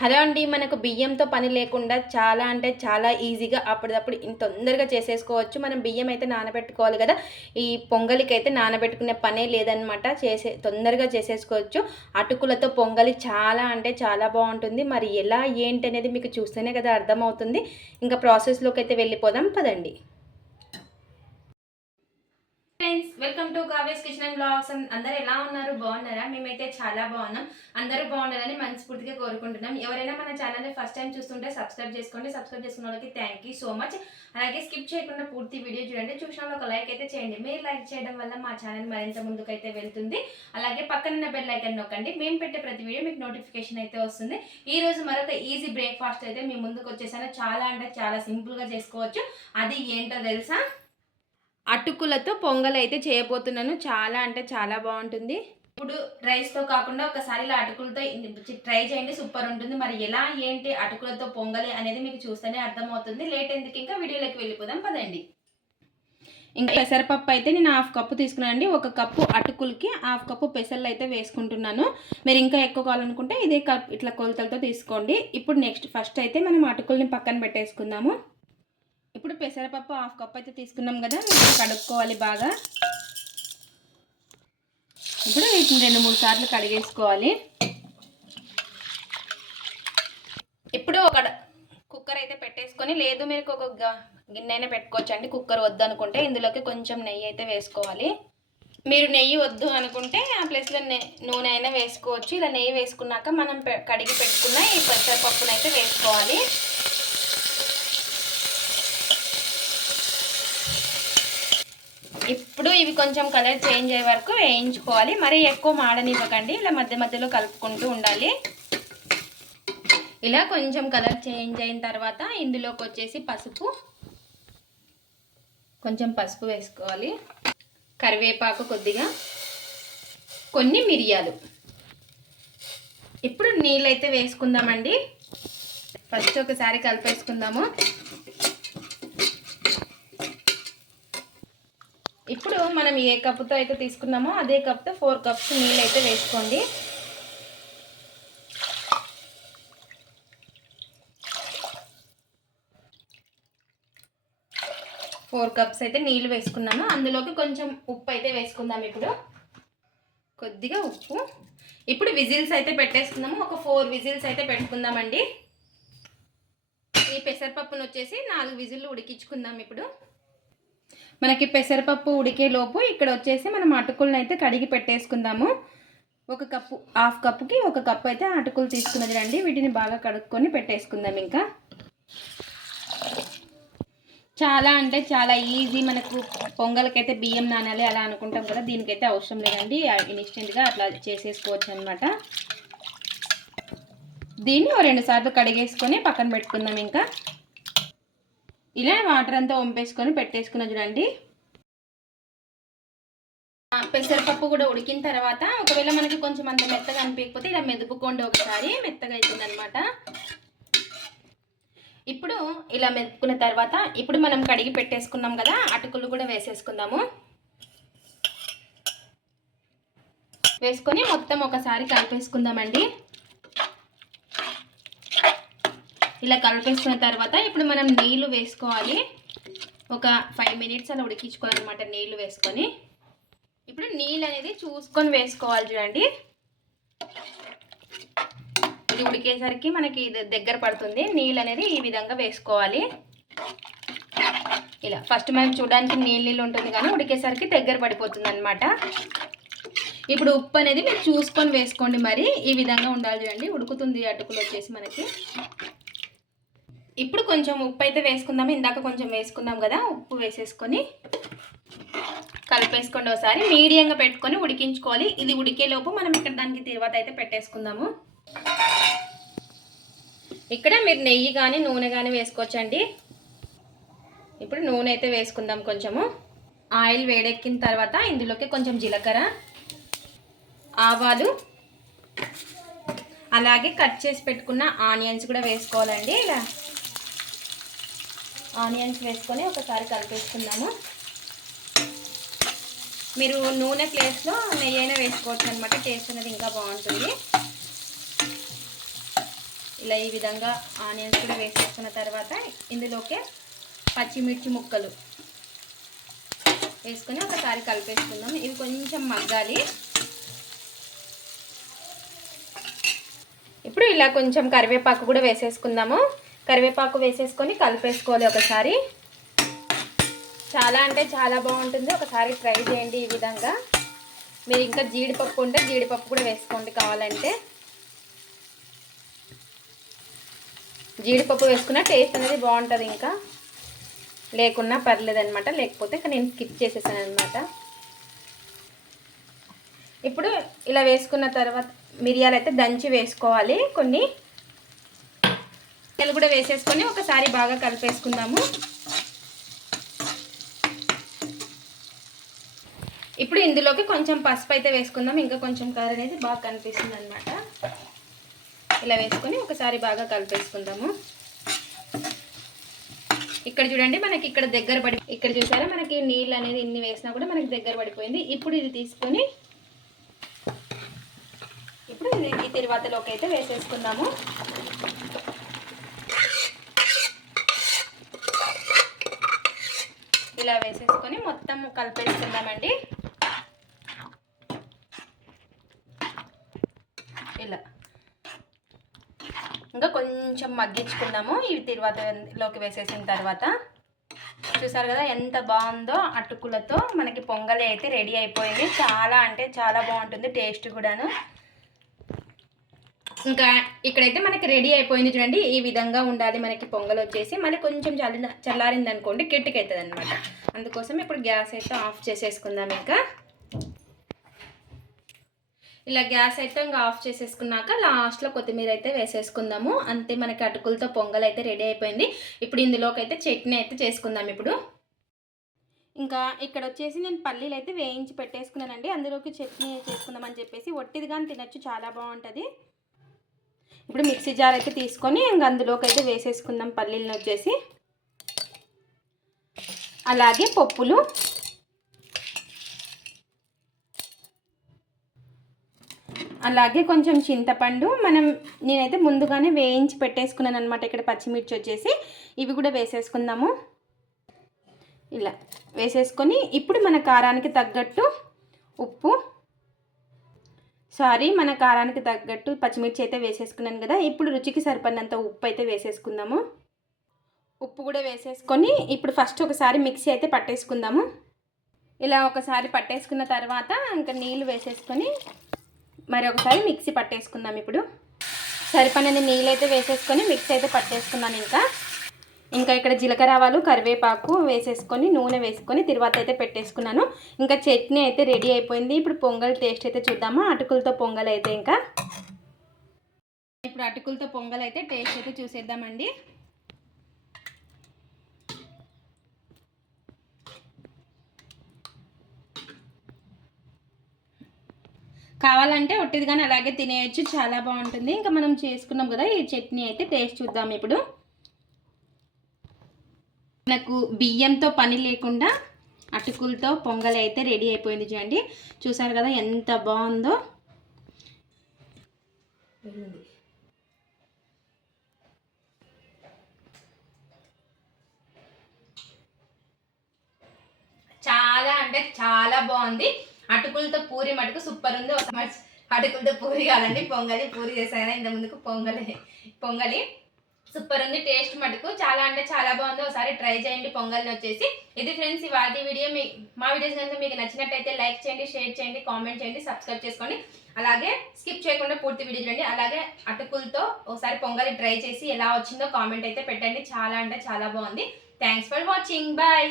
Hello అండి మనకు బియ్యంతో పని లేకుండా చాలా అంటే చాలా ఈజీగా అప్పటిదప్పుడు ఇంత తొందరగా చేసేసుకోవచ్చు. మనం బియ్యం అయితే నానబెట్టుకోవాలి కదా. ఈ పొంగలికి అయితే నానబెట్టుకునే పనే లేదనమాట చేసే తొందరగా చేసేసుకోవచ్చు. అటుకులతో పొంగలి చాలా అంటే చాలా బాగుంటుంది. మరి ఎలా ఏంటి అనేది మీకు చూస్తేనే కదా అర్థమవుతుంది. ఇంకా ప్రాసెస్లోకి అయితే వెళ్ళిపోదాం. పదండి. Friends welcome to Kavya's kitchen and blogs. అందరు ఎలా ఉన్నారు? బాగున్నారా? మేమైతే చాలా బాగున్నాం. అందరూ బాగుండాలని మనస్ఫూర్తిగా కోరుకుంటున్నాం. ఎవరైనా మన ఛానల్ని ఫస్ట్ టైం చూస్తుంటే సబ్స్క్రైబ్ చేసుకోండి. సబ్స్క్రైబ్ చేసుకున్న వాళ్ళకి థ్యాంక్ యూ సో మచ్ అలాగే స్కిప్ చేయకుండా పూర్తి వీడియో చూడండి. చూసిన ఒక లైక్ అయితే చేయండి. మీరు లైక్ చేయడం వల్ల మా ఛానల్ మరింత ముందుకైతే వెళ్తుంది. అలాగే పక్కన బెల్ ఐకన్ నొక్కండి. మేము పెట్టే ప్రతి వీడియో మీకు నోటిఫికేషన్ అయితే వస్తుంది. ఈ రోజు మరొక ఈజీ బ్రేక్ఫాస్ట్ అయితే మీ ముందుకు వచ్చేసాను. చాలా అంటే చాలా సింపుల్గా చేసుకోవచ్చు. అది ఏంటో తెలుసా? అటుకులతో పొంగల్ అయితే చేయబోతున్నాను. చాలా అంటే చాలా బాగుంటుంది. ఇప్పుడు రైస్తో కాకుండా ఒకసారి ఇలా అటుకులతో ట్రై చేయండి సూపర్ ఉంటుంది. మరి ఎలా ఏంటి అటుకులతో పొంగలి అనేది మీకు చూస్తేనే అర్థమవుతుంది. లేట్ ఎందుకు ఇంకా వీడియోలోకి వెళ్ళిపోదాం పదండి. ఇంకా పెసరపప్పు అయితే నేను హాఫ్ కప్పు తీసుకున్నానండి. ఒక కప్పు అటుకులకి హాఫ్ కప్పు పెసర్లు అయితే వేసుకుంటున్నాను. మీరు ఇంకా ఎక్కువ కావాలనుకుంటే ఇదే కప్ ఇట్లా కొలతలతో తీసుకోండి. ఇప్పుడు నెక్స్ట్ ఫస్ట్ అయితే మనం అటుకుల్ని పక్కన పెట్టేసుకుందాము. ఇప్పుడు పెసరపప్పు హాఫ్ కప్ అయితే తీసుకున్నాం కదా వీటిని కడుక్కోవాలి బాగా. ఇప్పుడు వీటిని రెండు మూడు సార్లు కడిగేసుకోవాలి. ఇప్పుడు ఒక కుక్కర్ అయితే పెట్టేసుకొని లేదు మీరు ఒక గిన్నె అయినా పెట్టుకోవచ్చు అండి కుక్కర్ వద్దు అనుకుంటే ఇందులోకి కొంచెం నెయ్యి అయితే వేసుకోవాలి. మీరు నెయ్యి వద్దు అనుకుంటే ఆ ప్లేస్లో నూనె అయినా వేసుకోవచ్చు. ఇలా నెయ్యి వేసుకున్నాక మనం కడిగి పెట్టుకున్న ఈ పెసరపప్పునైతే వేసుకోవాలి. ఇప్పుడు ఇవి కొంచెం కలర్ చేంజ్ అయ్యే వరకు వేయించుకోవాలి. మరీ ఎక్కువ మాడనివ్వకండి. ఇలా మధ్య మధ్యలో కలుపుకుంటూ ఉండాలి. ఇలా కొంచెం కలర్ చేంజ్ అయిన తర్వాత ఇందులోకి వచ్చేసి పసుపు. కొంచెం పసుపు వేసుకోవాలి. కరివేపాకు కొద్దిగా. కొన్ని మిరియాలు. ఇప్పుడు నీళ్ళైతే వేసుకుందామండి. ఫస్ట్ ఒకసారి కలిపేసుకుందాము. ఇప్పుడు మనం ఏ కప్పుతో అయితే తీసుకున్నామో అదే కప్తో ఫోర్ కప్స్ నీళ్ళు అయితే వేసుకోండి. ఫోర్ కప్స్ అయితే నీళ్ళు వేసుకున్నాను. అందులోకి కొంచెం ఉప్పు అయితే వేసుకుందాం ఇప్పుడు. కొద్దిగా ఉప్పు. ఇప్పుడు విజిల్స్ అయితే పెట్టేసుకుందాము. ఒక ఫోర్ విజిల్స్ అయితే పెట్టుకుందామండి. ఈ పెసరపప్పును వచ్చేసి నాలుగు విజిల్లు ఉడికించుకుందాం ఇప్పుడు. మనకి పెసరపప్పు ఉడికే లోపు ఇక్కడ వచ్చేసి మనం అటుకులను అయితే కడిగి పెట్టేసుకుందాము. ఒక కప్పు హాఫ్ కప్పుకి ఒక కప్పు అయితే అటుకులు తీసుకున్నది రండి. వీటిని బాగా కడుక్కొని పెట్టేసుకుందాం ఇంకా. చాలా అంటే చాలా ఈజీ మనకు పొంగల్కైతే బియ్యం నానాలి అలా అనుకుంటాం కదా దీనికైతే అవసరం లేదండి. ఇన్స్టెంట్గా అట్లా చేసేసుకోవచ్చు అనమాట దీన్ని ఓ రెండు సార్లు కడిగేసుకొని పక్కన పెట్టుకుందాం ఇంకా. ఇలా వాటర్ అంతా వంపేసుకొని పెట్టేసుకున్న చూడండి. పెసరపప్పు కూడా ఉడికిన తర్వాత ఒకవేళ మనకి కొంచెం అంత మెత్తగా అనిపించకపోతే ఇలా మెదుపుకోండి ఒకసారి మెత్తగా అవుతుంది అనమాట ఇప్పుడు ఇలా మెదుపుకున్న తర్వాత ఇప్పుడు మనం కడిగి పెట్టేసుకున్నాం కదా అటుకులు కూడా వేసేసుకుందాము. వేసుకొని మొత్తం ఒకసారి కలిపేసుకుందామండి. ఇలా కలిపేసుకున్న తర్వాత ఇప్పుడు మనం నీళ్ళు వేసుకోవాలి. ఒక ఫైవ్ మినిట్స్ అలా ఉడికించుకోవాలన్నమాట నీళ్ళు వేసుకొని. ఇప్పుడు నీళ్ళు అనేది చూసుకొని వేసుకోవాలి చూడండి. ఇది ఉడికేసరికి మనకి ఇది దగ్గర పడుతుంది. నీళ్ళు అనేది ఈ విధంగా వేసుకోవాలి. ఇలా ఫస్ట్ మనం చూడడానికి నీళ్ళు నీళ్ళు ఉంటుంది కానీ ఉడికేసరికి దగ్గర పడిపోతుంది అనమాట ఇప్పుడు ఉప్పు అనేది మీరు చూసుకొని వేసుకోండి మరి. ఈ విధంగా ఉండాలి చూడండి. ఉడుకుతుంది అటుకులు వచ్చేసి మనకి. ఇప్పుడు కొంచెం ఉప్పు అయితే వేసుకుందాము ఇందాక కొంచెం వేసుకుందాం కదా ఉప్పు వేసేసుకొని కలిపేసుకోండి ఒకసారి. మీడియంగా పెట్టుకొని ఉడికించుకోవాలి. ఇది ఉడికేలోపు మనం ఇక్కడ దానికి తర్వాత అయితే పెట్టేసుకుందాము. ఇక్కడ మీరు నెయ్యి కానీ నూనె కానీ వేసుకోవచ్చండి. ఇప్పుడు నూనె అయితే వేసుకుందాం కొంచెము. ఆయిల్ వేడెక్కిన తర్వాత ఇందులోకి కొంచెం జీలకర్ర ఆవాలు అలాగే కట్ చేసి పెట్టుకున్న ఆనియన్స్ కూడా వేసుకోవాలండి. ఇలా ఆనియన్స్ వేసుకొని ఒకసారి కలిపేసుకుందాము. మీరు నూనె ప్లేస్లో నెయ్యి అయినా వేసుకోవచ్చు అనమాట టేస్ట్ అనేది ఇంకా బాగుంటుంది. ఇలా ఈ విధంగా ఆనియన్స్ కూడా వేసేసుకున్న తర్వాత ఇందులోకే పచ్చిమిర్చి ముక్కలు వేసుకొని ఒకసారి కలిపేసుకుందాం ఇవి కొంచెం మగ్గాలి. ఇప్పుడు ఇలా కొంచెం కరివేపాకు కూడా వేసేసుకుందాము. కరివేపాకు వేసేసుకొని కలిపేసుకోవాలి ఒకసారి. చాలా అంటే చాలా బాగుంటుంది. ఒకసారి ట్రై చేయండి ఈ విధంగా. మీరు ఇంకా జీడిపప్పు ఉంటే జీడిపప్పు కూడా వేసుకోండి కావాలంటే. జీడిపప్పు వేసుకున్న టేస్ట్ అనేది బాగుంటుంది ఇంకా. లేకున్నా పర్లేదనమాట లేకపోతే ఇంకా నేను స్కిప్ చేసేసాను అనమాట ఇప్పుడు ఇలా వేసుకున్న తర్వాత మిరియాలు అయితే దంచి వేసుకోవాలి. కొన్ని మిరియాలు కూడా వేసేసుకొని ఒకసారి బాగా కలిపేసుకుందాము. ఇప్పుడు ఇందులోకి కొంచెం పసుపు అయితే వేసుకుందాం. ఇంకా కొంచెం కర్ర అనేది బాగా కనిపిస్తుంది అనమాట ఇలా వేసుకొని ఒకసారి బాగా కలిపేసుకుందాము. ఇక్కడ చూడండి మనకి ఇక్కడ దగ్గర పడి ఇక్కడ చూసారా? మనకి నీళ్ళు అనేది ఇన్ని వేసినా కూడా మనకి దగ్గర పడిపోయింది. ఇప్పుడు ఇది తీసుకొని ఇప్పుడు ఇది ఈ తిరువాతలోకి అయితే వేసేసుకుందాము. ఇలా వేసేసుకొని మొత్తం కలిపేసుకుందామండి. ఇలా. ఇంకా కొంచెం మగ్గించుకుందాము. ఇవి తిరువాతలోకి వేసేసిన తర్వాత. చూసారు కదా ఎంత బాగుందో అటుకులతో మనకి పొంగలి అయితే రెడీ అయిపోయింది. చాలా అంటే చాలా బాగుంటుంది టేస్ట్ కూడాను. ఇంకా ఇక్కడైతే మనకి రెడీ అయిపోయింది చూడండి. ఈ విధంగా ఉండాలి మనకి పొంగల్ వచ్చేసి. మళ్ళీ కొంచెం చల్లి చల్లారింది అనుకోండి గట్టికి అవుతుంది అనమాట అందుకోసం ఇప్పుడు గ్యాస్ అయితే ఆఫ్ చేసేసుకుందాం ఇంకా. ఇలా గ్యాస్ అయితే ఇంకా ఆఫ్ చేసేసుకున్నాక లాస్ట్లో కొత్తిమీర అయితే వేసేసుకుందాము. అంతే మనకి అటుకులతో పొంగల్ అయితే రెడీ అయిపోయింది. ఇప్పుడు ఇందులోకి అయితే చట్నీ అయితే చేసుకుందాం ఇప్పుడు. ఇంకా ఇక్కడ వచ్చేసి నేను పల్లీలు అయితే వేయించి పెట్టేసుకున్నానండి. అందులోకి చట్నీ చేసుకుందామని చెప్పేసి ఒట్టిది కానీ తినచ్చు చాలా బాగుంటుంది. ఇప్పుడు మిక్సీ జార్ అయితే తీసుకొని ఇంక అందులోకి అయితే వేసేసుకుందాం పల్లీలను వచ్చేసి. అలాగే పప్పులు. అలాగే కొంచెం చింతపండు. మనం నేనైతే ముందుగానే వేయించి పెట్టేసుకున్నాను అనమాట ఇక్కడ పచ్చిమిర్చి వచ్చేసి ఇవి కూడా వేసేసుకుందాము. ఇలా వేసేసుకొని ఇప్పుడు మన కారానికి తగ్గట్టు ఉప్పు సారీ మన కారానికి తగ్గట్టు పచ్చిమిర్చి అయితే వేసేసుకున్నాను కదా ఇప్పుడు రుచికి సరిపడినంత ఉప్పు అయితే వేసేసుకుందాము. ఉప్పు కూడా వేసేసుకొని ఇప్పుడు ఫస్ట్ ఒకసారి మిక్సీ అయితే పట్టేసుకుందాము. ఇలా ఒకసారి పట్టేసుకున్న తర్వాత ఇంకా నీళ్ళు వేసేసుకొని మరి ఒకసారి మిక్సీ పట్టేసుకుందాం ఇప్పుడు. సరిపడిన నీళ్ళు అయితే వేసేసుకొని మిక్సీ అయితే పట్టేసుకున్నాను ఇంకా. ఇంకా ఇక్కడ జీలకర్ర ఆవాలు కరివేపాకు వేసేసుకొని నూనె వేసుకొని తర్వాత అయితే పెట్టేసుకున్నాను. ఇంకా చట్నీ అయితే రెడీ అయిపోయింది. ఇప్పుడు పొంగల్ టేస్ట్ అయితే చూద్దామా? అటుకులతో పొంగల్ అయితే ఇంకా. ఇప్పుడు అటుకులతో పొంగల్ అయితే టేస్ట్ అయితే చూసేద్దామండి. కావాలంటే ఒట్టిది కానీ అలాగే తినేయచ్చు. చాలా బాగుంటుంది. ఇంకా మనం చేసుకున్నాం కదా ఈ చట్నీ అయితే. టేస్ట్ చూద్దాం ఇప్పుడు. మనకు బియ్యంతో పని లేకుండా అటుకులతో పొంగల్ అయితే రెడీ అయిపోయింది చూడండి. చూసారు కదా ఎంత బాగుందో? చాలా అంటే చాలా బాగుంది. అటుకులతో పూరి మటుకు సూపర్ ఉంది. ఒక అటుకులతో పూరి కాదండి పొంగలి పూరి చేశాను ఇంత ముందుకు పొంగలి పొంగలి. సూపర్ ఉంది టేస్ట్ మటుకు. చాలా అంటే చాలా బాగుంది. ఒకసారి ట్రై చేయండి పొంగల్ని వచ్చేసి. ఇది ఫ్రెండ్స్ ఇవాళ వీడియో మీ మా వీడియోస్ కనుక మీకు నచ్చినట్టయితే లైక్ చేయండి షేర్ చేయండి కామెంట్ చేయండి సబ్స్క్రైబ్ చేసుకోండి. అలాగే స్కిప్ చేయకుండా పూర్తి వీడియో చూడండి. అలాగే అటుకులతో ఒకసారి పొంగలి ట్రై చేసి ఎలా వచ్చిందో కామెంట్ అయితే పెట్టండి. చాలా అంటే చాలా బాగుంది. Thanks for watching bye